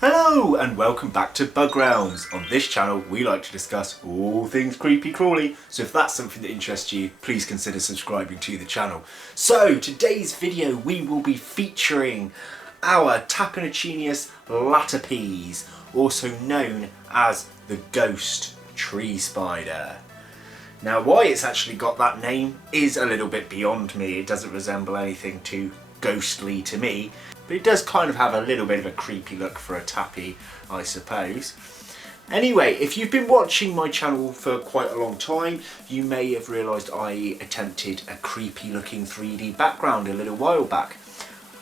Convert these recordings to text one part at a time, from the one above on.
Hello and welcome back to Bug Realms. On this channel we like to discuss all things creepy crawly, so if that's something that interests you, please consider subscribing to the channel. So today's video we will be featuring our Tapinauchenius latipes, also known as the ghost tree spider. Now why it's actually got that name is a little bit beyond me. It doesn't resemble anything too ghostly to me, but it does kind of have a little bit of a creepy look for a tappy, I suppose. Anyway, if you've been watching my channel for quite a long time, you may have realised I attempted a creepy looking 3D background a little while back.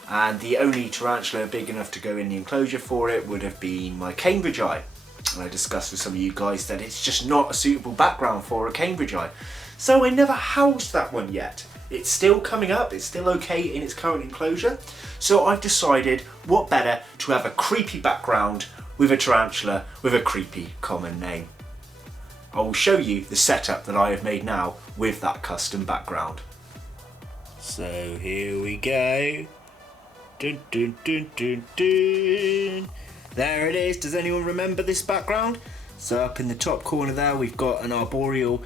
And the only tarantula big enough to go in the enclosure for it would have been my Cambridge eye. And I discussed with some of you guys that it's just not a suitable background for a Cambridge eye. So I never housed that one yet. It's still coming up, it's still okay in its current enclosure. So I've decided what better to have a creepy background with a tarantula with a creepy common name. I will show you the setup that I have made now with that custom background. So here we go. Dun, dun, dun, dun, dun. There it is. Does anyone remember this background? So up in the top corner there we've got an arboreal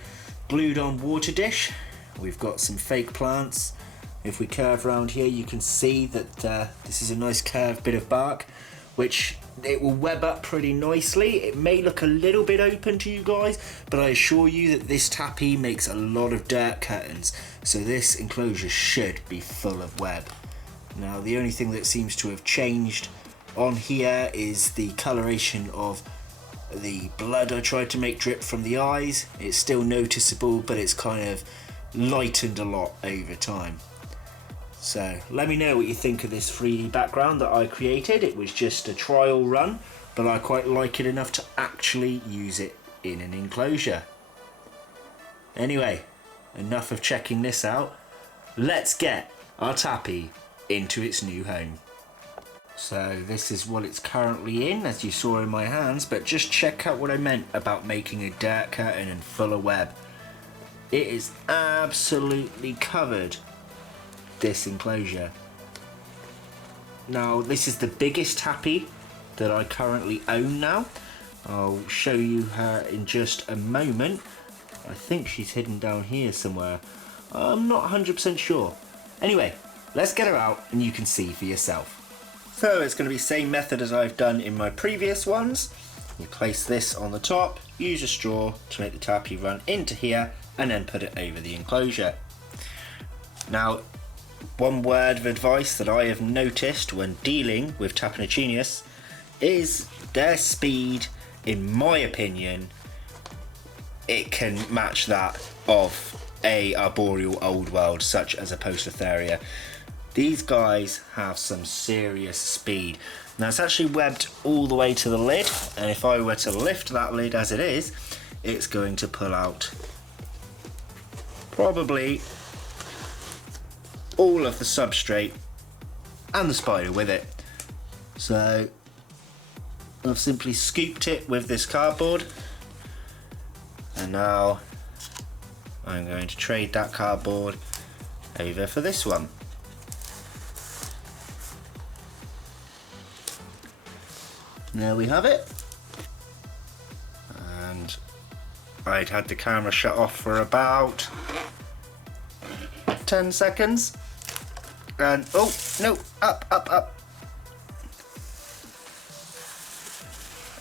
glued on water dish. We've got some fake plants. If we curve around here you can see that this is a nice curved bit of bark which it will web up pretty nicely. It may look a little bit open to you guys, but I assure you that this tappy makes a lot of dirt curtains, so this enclosure should be full of web. Now the only thing that seems to have changed on here is the coloration of the blood I tried to make drip from the eyes. It's still noticeable, but it's kind of lightened a lot over time. So let me know what you think of this 3D background that I created. It was just a trial run, but I quite like it enough to actually use it in an enclosure. Anyway, enough of checking this out. Let's get our tappy into its new home. So this is what it's currently in, as you saw in my hands, but just check out what I meant about making a dirt curtain and full of web. It is absolutely covered, this enclosure. Now this is the biggest tappy that I currently own now. I'll show you her in just a moment. I think she's hidden down here somewhere. I'm not 100% sure. Anyway, let's get her out and you can see for yourself. So it's going to be the same method as I've done in my previous ones. You place this on the top, use a straw to make the tappy run into here, and then put it over the enclosure. Now, one word of advice that I have noticed when dealing with Tapinauchenius is their speed. In my opinion, it can match that of a arboreal old world such as a Poecilotheria. These guys have some serious speed. Now it's actually webbed all the way to the lid, and if I were to lift that lid as it is, it's going to pull out probably all of the substrate and the spider with it. So I've simply scooped it with this cardboard, and now I'm going to trade that cardboard over for this one. There we have it, and I'd had the camera shut off for about 10 seconds, and oh no, up,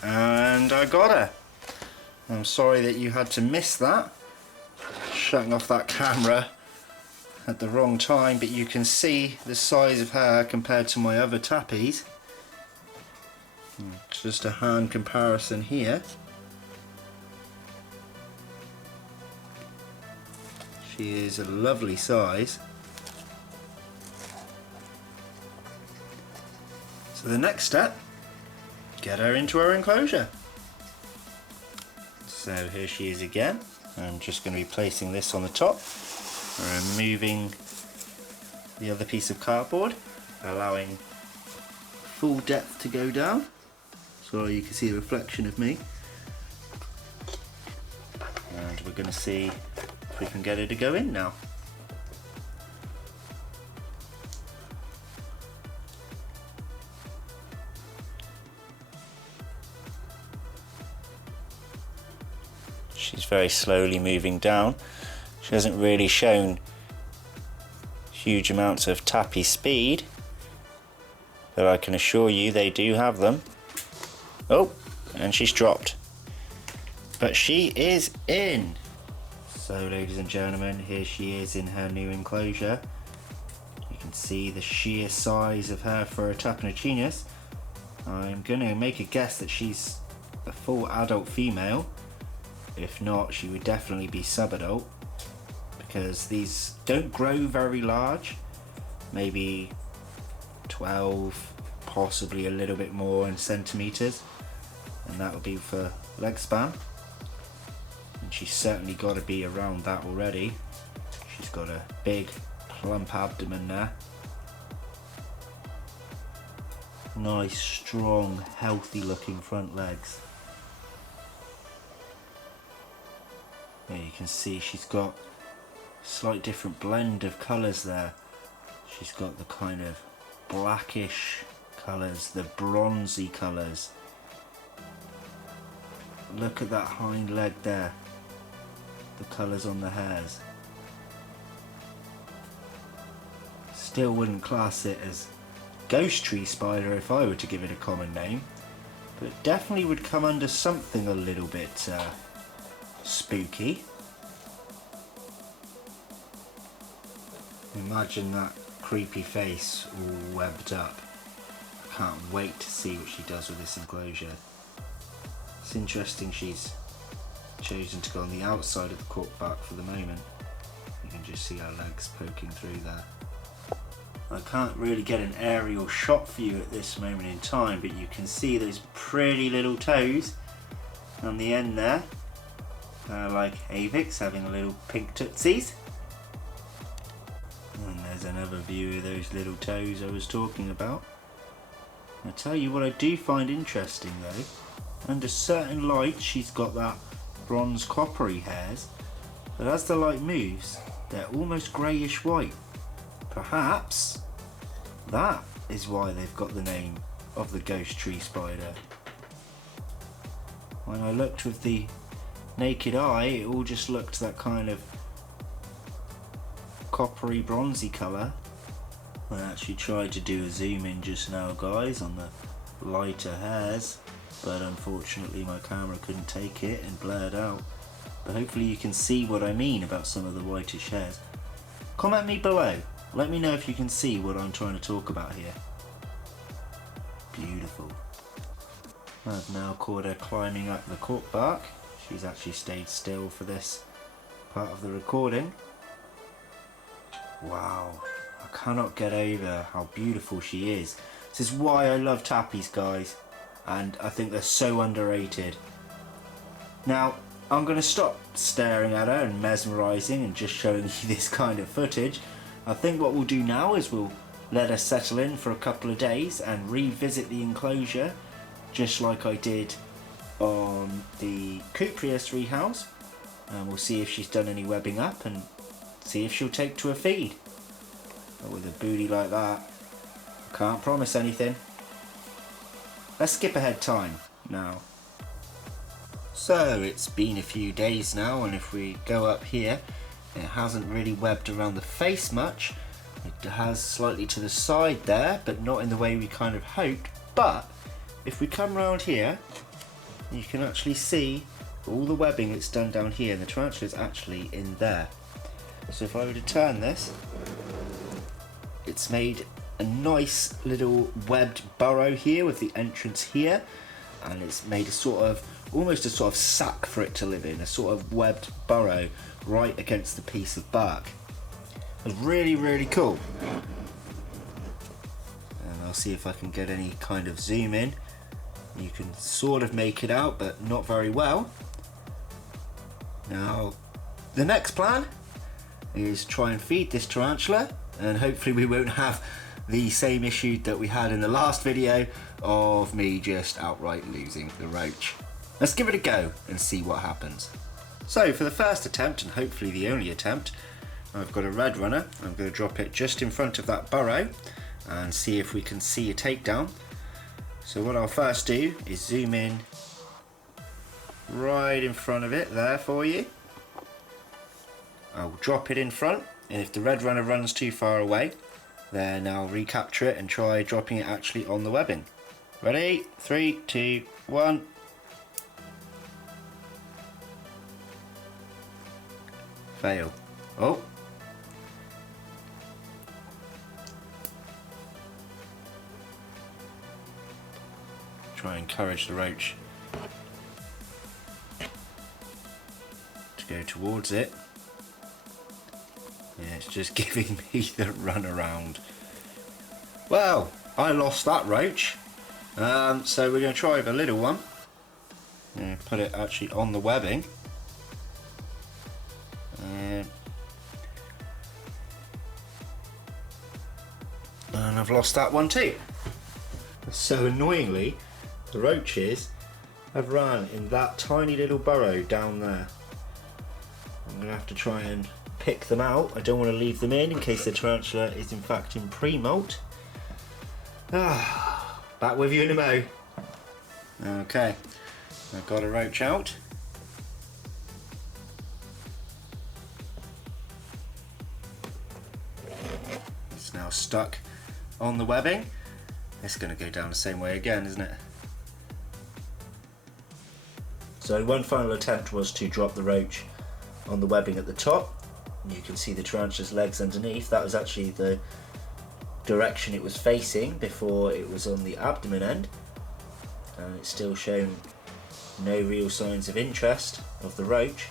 and I got her. I'm sorry that you had to miss that, shutting off that camera at the wrong time, but you can see the size of her compared to my other tappies. Just a hand comparison here. She is a lovely size. So the next step, get her into her enclosure. So here she is again. I'm just going to be placing this on the top, removing the other piece of cardboard, allowing full depth to go down, so you can see the reflection of me. And we're going to see if we can get her to go in now. she's very slowly moving down. She hasn't really shown huge amounts of tappy speed, but I can assure you they do have them. Oh, and she's dropped. But she is in. So ladies and gentlemen, here she is in her new enclosure. You can see the sheer size of her for a Tapinauchenius. I'm going to make a guess that she's a full adult female. If not, she would definitely be sub-adult, because these don't grow very large. Maybe 12, possibly a little bit more in centimeters, and that would be for leg span. And she's certainly got to be around that already. She's got a big plump abdomen there. Nice, strong, healthy looking front legs. There you can see she's got a slight different blend of colours there. She's got the kind of blackish colours, the bronzy colours. Look at that hind leg there, the colours on the hairs. Still wouldn't class it as ghost tree spider if I were to give it a common name, but it definitely would come under something a little bit spooky. Imagine that creepy face all webbed up. I can't wait to see what she does with this enclosure. It's interesting she's chosen to go on the outside of the cork bark for the moment. You can just see her legs poking through there. I can't really get an aerial shot for you at this moment in time, but you can see those pretty little toes on the end there. Like Avix having a little pink tootsies. And there's another view of those little toes I was talking about. I'll tell you what I do find interesting though. Under certain light she's got that bronze coppery hairs, but as the light moves they're almost greyish white. Perhaps that is why they've got the name of the ghost tree spider. When I looked with the naked eye, it all just looked that kind of coppery bronzy colour. I actually tried to do a zoom in just now, guys, on the lighter hairs, but unfortunately my camera couldn't take it and blurred out. But hopefully you can see what I mean about some of the whitish hairs. Comment me below. Let me know if you can see what I'm trying to talk about here. Beautiful. I've now caught her climbing up the cork bark. She's actually stayed still for this part of the recording. Wow, I cannot get over how beautiful she is. This is why I love tappies, guys, and I think they're so underrated. Now, I'm going to stop staring at her and mesmerising and just showing you this kind of footage. I think what we'll do now is we'll let her settle in for a couple of days and revisit the enclosure, just like I did on the Cuprius rehouse, and we'll see if she's done any webbing up and see if she'll take to a feed. But with a booty like that, I can't promise anything. Let's skip ahead time now. So it's been a few days now, and if we go up here, it hasn't really webbed around the face much. It has slightly to the side there, but not in the way we kind of hoped. But if we come around here, you can actually see all the webbing it's done down here, and the tarantula is actually in there. So if I were to turn this, it's made a nice little webbed burrow here with the entrance here, and it's made a sort of, almost a sort of sack for it to live in, a sort of webbed burrow right against the piece of bark. It's really, really cool. And I'll see if I can get any kind of zoom in. You can sort of make it out, but not very well. Now, the next plan is try and feed this tarantula, and hopefully we won't have the same issue that we had in the last video of me just outright losing the roach. Let's give it a go and see what happens. So for the first attempt, and hopefully the only attempt, I've got a red runner. I'm going to drop it just in front of that burrow and see if we can see a takedown. So what I'll first do is zoom in right in front of it there for you. I'll drop it in front, and if the red runner runs too far away, then I'll recapture it and try dropping it actually on the webbing. Ready? 3, 2, 1. Fail. Oh. Try and encourage the roach to go towards it. Yeah, it's just giving me the run around. Well, I lost that roach. So we're going to try with a little one. Put it actually on the webbing. And I've lost that one too. So annoyingly, the roaches have run in that tiny little burrow down there. I'm going to have to try and pick them out. I don't want to leave them in case the tarantula is in fact in pre-molt. Back with you in a mo. Okay, I've got a roach out. It's now stuck on the webbing. It's going to go down the same way again, isn't it? So one final attempt was to drop the roach on the webbing at the top. You can see the tarantula's legs underneath. That was actually the direction it was facing before it was on the abdomen end, and it's still shown no real signs of interest of the roach,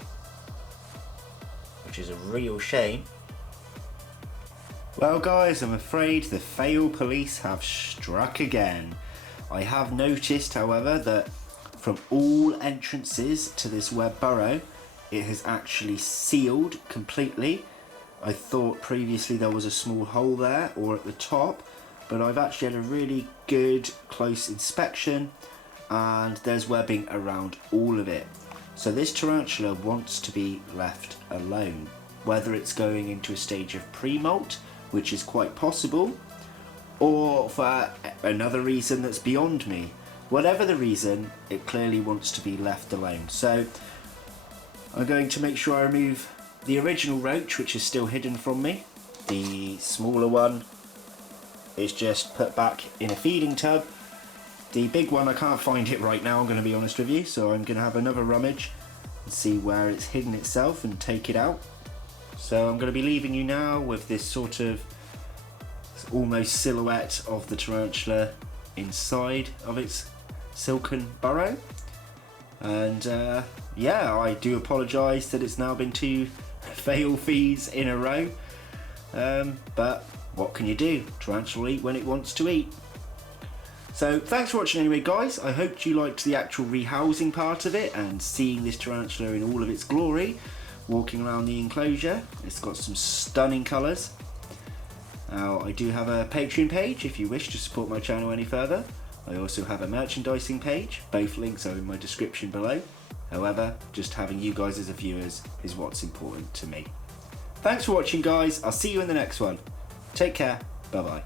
which is a real shame. Well guys, I'm afraid the fail police have struck again. I have noticed, however, that from all entrances to this web burrow, it has actually sealed completely. I thought previously there was a small hole there or at the top, but I've actually had a really good close inspection and there's webbing around all of it. So this tarantula wants to be left alone. Whether it's going into a stage of pre-molt, which is quite possible, or for another reason that's beyond me. Whatever the reason, it clearly wants to be left alone. So I'm going to make sure I remove the original roach, which is still hidden from me. The smaller one is just put back in a feeding tub. The big one, I can't find it right now, I'm going to be honest with you, so I'm going to have another rummage and see where it's hidden itself and take it out. So I'm going to be leaving you now with this sort of almost silhouette of the tarantula inside of its silken burrow. And yeah, I do apologise that it's now been 2 fail feeds in a row, but what can you do? Tarantula will eat when it wants to eat. So thanks for watching anyway guys. I hope you liked the actual rehousing part of it and seeing this tarantula in all of its glory walking around the enclosure. It's got some stunning colours. Now I do have a Patreon page if you wish to support my channel any further. I also have a merchandising page, both links are in my description below. However, just having you guys as viewers is what's important to me. Thanks for watching guys, I'll see you in the next one. Take care, bye bye.